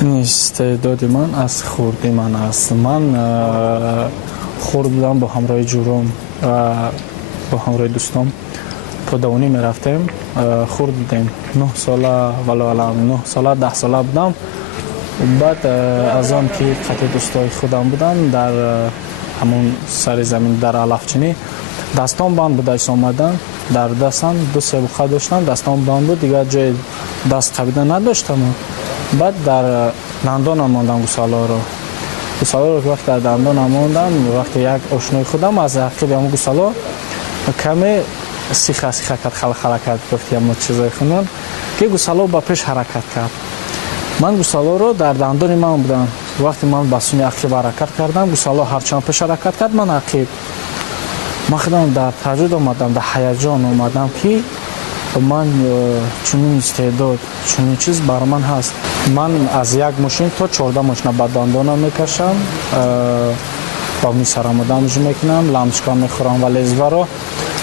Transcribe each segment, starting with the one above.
این استعداد من از خوردی من است. من خورد بودم با همراه جورم و با همراه دوستم پادوانی می رفتیم خورد بودیم 9 ساله ولی 9 ساله 10 ساله بودم. بعد از آن که قطع دوستای خودم بودن در همون سر زمین در علفچینی دستان بند بود ایس آمدن در دستان دو سابقه داشتم دستان بند بود دیگه جای دست قبیدن نداشتم. بعد در دندان ماندم گوسالا رو که وقت در دندان ماندم وقتی یک آشنای خودم از عقیب همون گوسالا کمی سیخه کرد خلق کرد گفت همون چیزای خونن که گوسالا با پیش حرکت کرد. من گوسالا رو در دندان من بودم وقتی من با سوی عقیب حرکت کردم گوسالا هرچند پیش حرکت کرد من عقیب من خودم در تجربه آمدم در هیجان آمدم که من چنین استعداد چنین چیز بر من هست. من از یک ماشین تا 14 ماشین با دندانم میکشم با میسرم دمج میکنم لمچکا میخورم و لزوه رو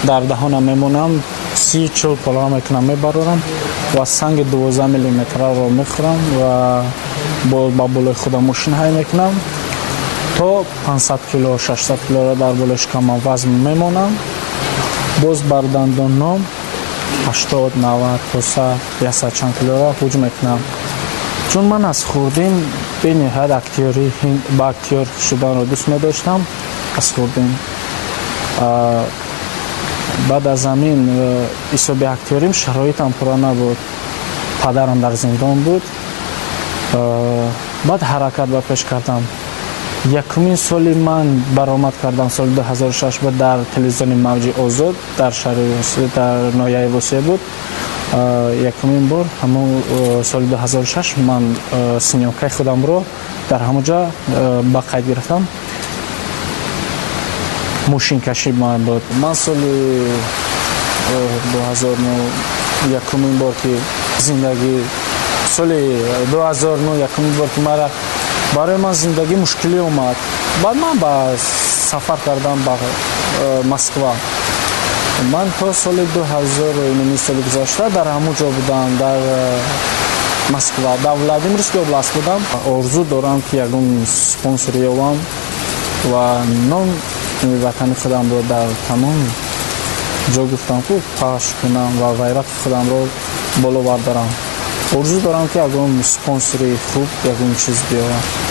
در دهانم میمونم 30-40 پولا میکنم میبرم و سنگ 12 میلیمتر رو میخورم و با بالای خودم ماشین های میکنم تا 500 کیلو 600 کیلو رو در بالایش کم وزن میمونم باز بر دندانم 80 90 تا 100 چند کیلو را حجم میکنم. چون من از خوردیم به نهایت اکتیوری با اکتیور شدن رو دوست می‌داشتم از خوردیم. بعد از همین حساب اکتیوریم شرایطم پورا نبود پدرم در زندان بود. بعد حرکت با پیش کردم یکمین سالی من برآمد کردم سال 2006 بود در تلویزیون موج آزاد در شهر در ناحیه وسیع بود. یکمین بار همون سال 2006 من سینیامکای خودم رو در همونجا با قید گرفتم. ماشین کشی من بود. من سال 2009 یکمین بار که زندگی سال 2009 یکمین بار که مرا برای من زندگی مشکلی اومد. بعد من با سفر کردم با مسکو. من تا سال 2000 سال گذشته در همونجا بودم در مسکو در ولادیمیرسک اوبلاست بودم. آرزو دارم که یگون سپانسر یابم و نام وطن خودم رو در تمام جا گفتم که پخش کنم و غیرت خودم رو بالا بردارم. آرزو دارم که یگون سپانسری خوب یگون چیز بیارم.